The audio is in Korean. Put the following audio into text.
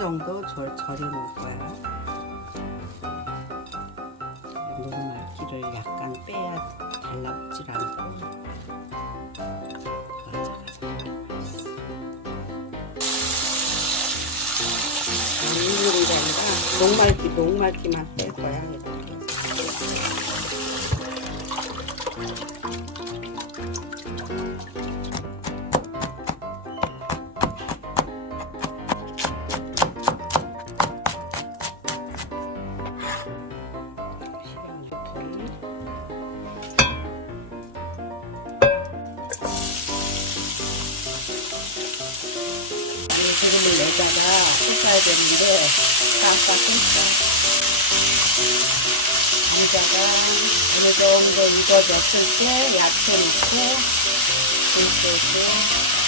정도 절여 놓을 거야. 녹말기를 약간 빼야 달라붙질 않고 익는 게 아니라 녹말기만 뺄 거야. 이렇게. 기름을 내다가 볶아야 되는데 싹싹 볶아. 감자가 어느 정도 익어졌을 때 야채 넣고 볶고